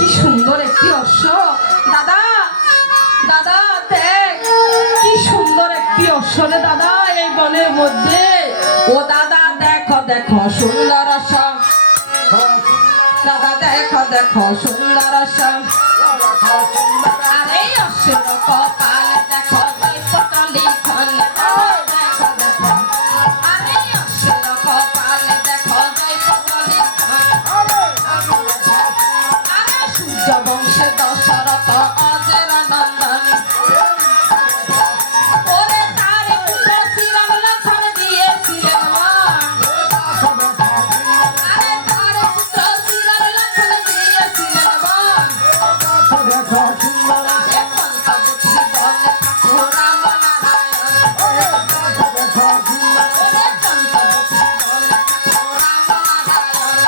কি সুন্দর একটি অশ্ব। দাদা দাদা দেখ কি সুন্দর একটি অশ্ব রে দাদা এই বনের মধ্যে। ও দাদা দেখো দেখো সুন্দর অশ্ব, দাদা দেখো দেখো সুন্দর অশ্ব। আর এই অশ্বের কপালে দেখো পত্র লিখন, দেখো দেখো। আর এই অশ্বের কপালে দেখো পত্র লিখন। আর সূর্য বংশে দশরথ অজের নন্দন। ওরে তার পুত্র শ্রীরাম লক্ষণ দিয়েছিলেন বর। আরে তার পুত্র শ্রীরাম লক্ষণ দিয়েছিলেন বর। এখন তো বুঝি বলে ঠাকুর রাম নারায়ণ। ওরে এখন তো বুঝি বলে ঠাকুর রাম নারায়ণ।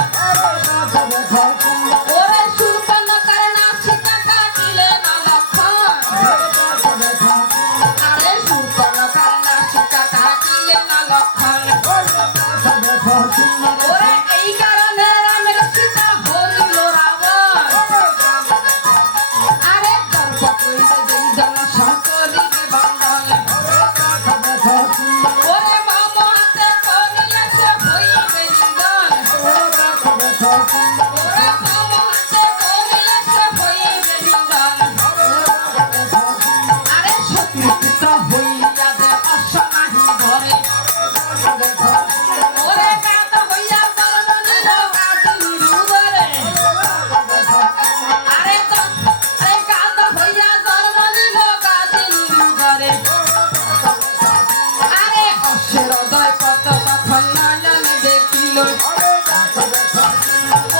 ওরে শূর্পণখার নাসিকা কাটিলেন লক্ষণ। আরে শূর্পণখার নাসিকা কাটিলেন লক্ষণ। ওরে এই কারণে রামের সীতা হরিল রাবণ। আরে দর্প কইরে যেই জন সকলিকে বন্ধন। ওরে বাম হাতে করিলে সে হইবে নিধন। ওরে বাম হাতে করিলে সে হইবে নিধন। আরে শত্রুপুত্র হইয়া যে অশ্ব নাহি ধরে। ওরে কাঁদ হইয়া জন্ম নিল কাটির উদরে। আরে কাঁদ হইয়া জন্ম নিল কাটির উদরে। আরে অশ্বের হৃদয় কত তখন নয়নে দেখিল।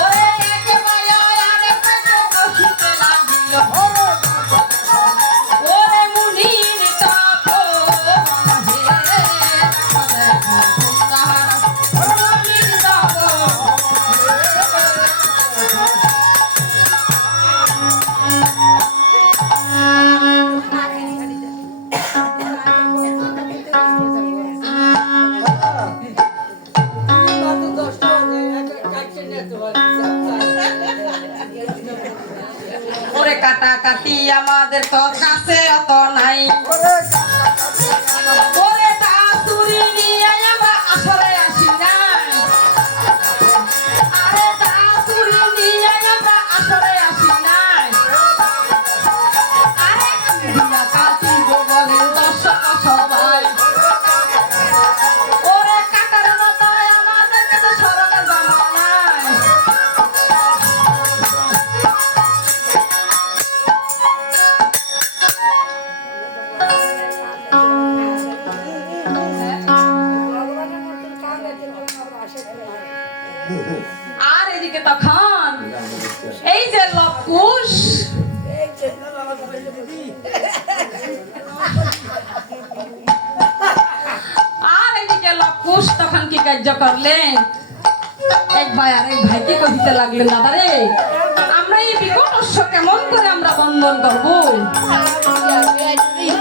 ওরে এক বায় আরেক পেটে বসিতে লাগিল। ওরে মুনির তপন হে দেখো দেখো সুন্দর মুনির তপন। ওরে কাটাকাটি আমাদের তো কাছে অত নাই। ওরে দাসুরি নিয়ে আমরা আসরে আসি নাই। আরে দাসুরি নিয়ে আমরা আসরে আসি নাই। আরে দিয়া কাটিব বলেন দর্শক সবাই। ওরে কাটার মতো আমাদের কাছে সরল জানা নাই। আর এদিকে তখন এই যে লবকুশ আর এদিকে লবকুশ তখন কি কার্য করলেন, এক ভাই আরেক ভাইকে কহিতে লাগলেন দাদা রে আমরা এই বিকট অশ্ব কেমন করে আমরা বন্ধন করবো।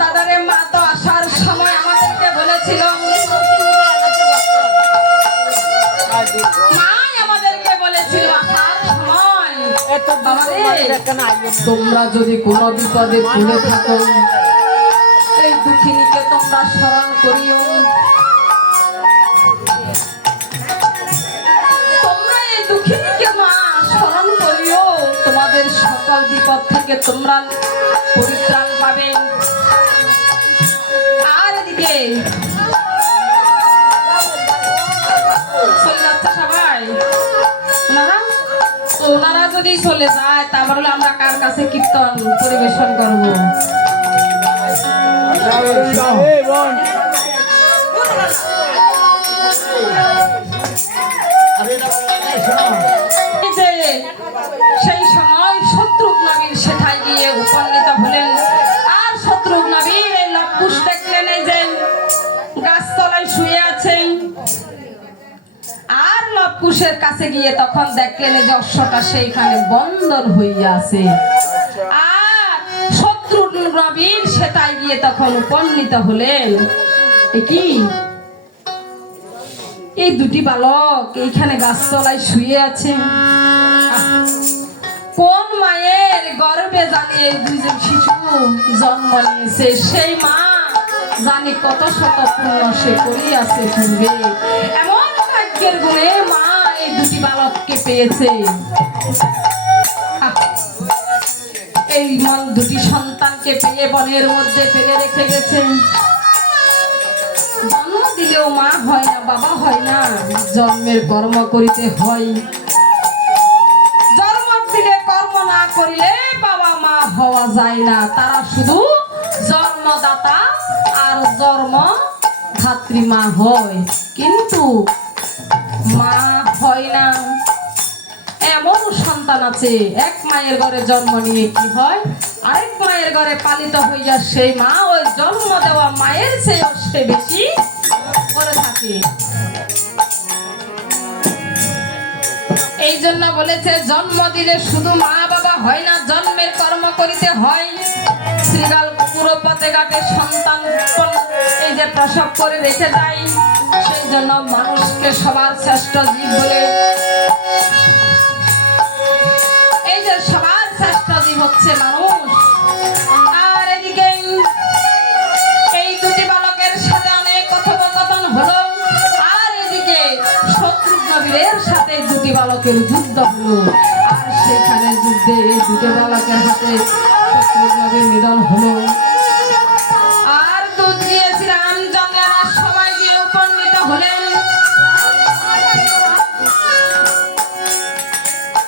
দাদা রে মা তো আসার সময় আমাদেরকে বলেছিল, মাই আমাদেরকে বলেছিল আসার সময় বাবা রে তোমরা যদি কোনো বিপদে পড়ে থাকো এই দুঃখিনীকে তোমরা স্মরণ করিও। তোমরা এই দুঃখিনীকে মা স্মরণ করিও, তোমাদের সকল বিপদ থেকে তোমরা পরিত্রাণ পাবে। আর এদিকে সবাই ওনারা যদি চলে যায় তারপরে আমরা কার কাছে কীর্তন পরিবেশন করবো। সেই সময় শত্রুঘ্ন নবীর সেখানে গিয়ে উপনীত হলেন। আর শত্রুঘ্ন নবীর এই লবকুশ দেখলেন এই যে গাছতলায় শুয়ে আছেন। আর লবকুশের কাছে গিয়ে তখন দেখলেন যে অশ্বটা সেইখানে বন্ধন হইয়া আছে। আর শত্রুঘ্ন নবীর সেটাই গিয়ে তখন উপনীত হলেন। কি এই দুটি বালক এইখানে গাছতলায় শুয়ে আছে, কোন মায়ে কে জানি এই দুইজন শিশু জন্ম নিয়েছে, সেই মা জানি কত শত পুণ্য সে করিয়াছে পূর্বে, এমন ভাগ্যের গুণে মা এই দুটি বালককে পেয়েছে। এই মন দুটি সন্তানকে পেয়ে বনের মধ্যে ফেলে রেখে গেছে। জন্ম দিলেও মা হয় না, বাবা হয় না, জন্মের কর্ম করিতে হয়। জন্ম দিলে কর্ম না করিলে বাবা মা হওয়া যায় না। তারা শুধু জন্মদাতা আর জন্ম ধাত্রী মা হয়, কিন্তু মা হয় না। এমন সন্তান আছে এক মায়ের ঘরে জন্ম নিয়ে কি হয়, আরেক মায়ের ঘরে পালিত হইয়া সেই মা ওই জন্ম দেওয়া মায়ের চেয়ে সে বেশি করে থাকে। এই জন্য বলেছে জন্ম দিলে শুধু মা বাবা হয় না, জন্মের কর্ম করিতে হয়। শ্রীকাল পুরো পথে ঘাটে সন্তান এই যে প্রসব করে রেখে যায়, সেই জন্য মানুষকে সবার শ্রেষ্ঠ জীব বলে, এই যে সবার শ্রেষ্ঠ জীব হচ্ছে মানুষ। আর এদিকে এই দুটি বালকের সাথে অনেক কথোপকথন হলো, আর এদিকে শত্রুঘ্ন বীরের সাথে দুটি বালকের যুদ্ধ হলো। আর সেখানে যুদ্ধে এই দুটি বালকের হাতে শত্রুঘ্ন বীর নিধন হলো। আর দুধ দিয়েছি রামচন্দ্রের সবাই গিয়ে উপনীত হলেন।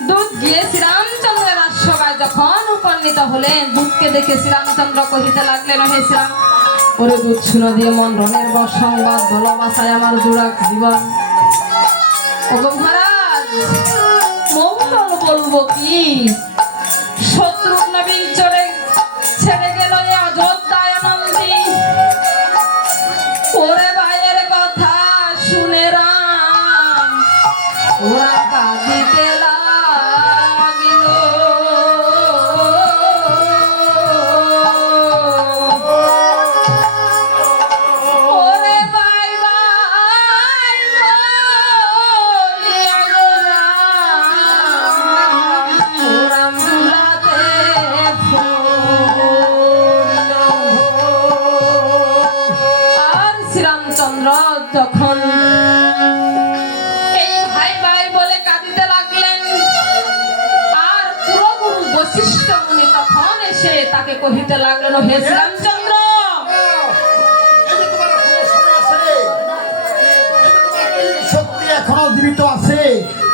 দুধ গিয়ে শ্রীরামচন্দ্রের সবাই যখন উপনীত হলেন, দুধকে দেখে শ্রীরামচন্দ্র কহিতে লাগলেন, হে শ্রীরাম, ওরে দুধ শুনো দিয়ে মন রণের সংবাদ বল বাসায় আমার জোড়া জীবন। ওগো মহারাজ, মঙ্গল বলবো কি, শত্রুঘ্ন বীর ছেড়ে গেল অযোধ্যায় নন্দী। ওরে ভাইয়ের কথা শুনে রাম ওরা কাঁদিতে লাগিল। ওরে ভাই ভাই বলিয়া গো রাম দুলাতে আর শ্রীরামচন্দ্র তখন এই ভাই ভাই বলে কাঁদিতে লাগলেন। আর পুরোগুরু বশিষ্ঠ মুনি তখন এসে তাকে কহিতে লাগলেন, হে শ্রীরামচন্দ্র, শক্তি এখনো জীবিত আছে,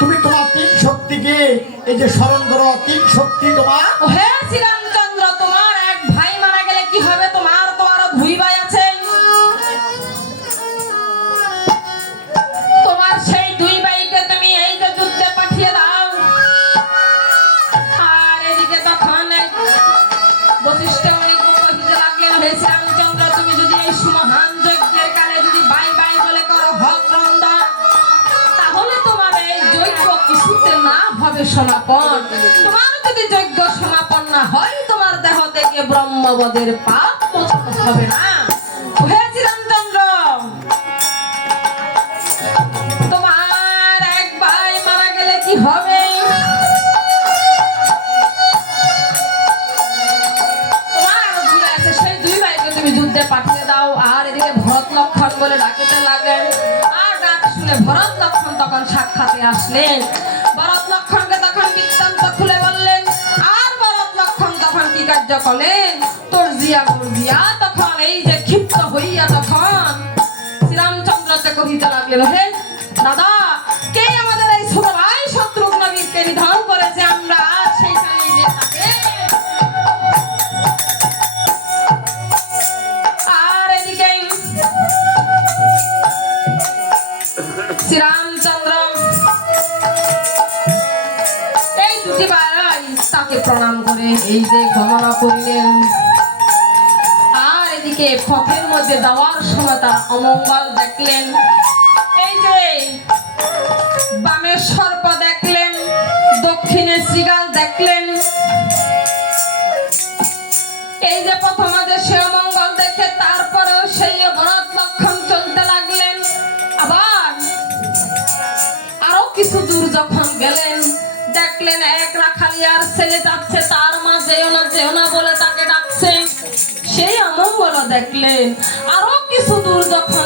তুমি তোমার তিন শক্তিকে এই যে স্মরণ করো, তিন শক্তি তোমার। হে শ্রীরামচন্দ্র, তোমার এক ভাই মারা গেলে কি হবে, তোমার তো আরো দুই ভাই আছে। তোমার সেই দুই ভাইকে তুমি এই যে যুদ্ধে পাঠিয়ে দাও। আর এদিকে তখন বশিষ্ঠ মুনি কহিতে লাগলেন, হে শ্রীরামচন্দ্র, তুমি যদি এই সুমহান যজ্ঞের কালে যদি বাই বাই বলে করো হক রন্ধন, তাহলে তোমার এই যজ্ঞ কিছুতে না হবে সমাপন। তোমার যদি যজ্ঞ সমাপন না হয়, তোমার দেহ থেকে ব্রহ্মবদের পাপ মোচন হবে না। হে শ্রীরামচন্দ্র, তোমার এক ভাই মারা গেলে কি হবে, তোমার দুই আছে, সেই দুই ভাইকে তুমি যুদ্ধে পাঠিয়ে দাও। আর এদিকে ভরত লক্ষণ বলে ডাকিতে লাগলেন। আর ডাক শুনে ভরত লক্ষণ তখন সাক্ষাতে আসলেন। ভরত লক্ষণকে তখন বৃত্তান্ত খুলে বললেন। আর ভরত লক্ষণ তখন কি কার্য করলেন, তোর জিয়া গর্জিয়া তখন এই যে ক্ষিপ্ত হইয়া তখন শ্রীরামচন্দ্রকে কহিতে লাগলেন, হে দাদা, কে আমাদের এই ছোট ভাই শত্রুঘ্ন বীরকে নিধন করেছে, আমরা সেইখানে যে তাকে। আর এদিকে শ্রীরামচন্দ্র এই দুটি ভাই তাকে প্রণাম করে এই যে গমন করিলেন। আর এদিকে পথের মধ্যে যাওয়ার সময় তার অমঙ্গল দেখলেন। এই যে বামে সর্প দেখলেন, দক্ষিণে শৃগাল দেখলেন। এই যে প্রথমে যে সে অমঙ্গল দেখে তারপরেও সেই ভরত লক্ষণ চলতে লাগলেন। আবার আরো কিছু দূর যখন গেলেন, দেখলেন এক রাখালি আর ছেলে যাচ্ছে, তার মা যেও না বলে তাকে ডাকছে। সেই অমঙ্গল দেখলেন। আরো কিছু দূর যখন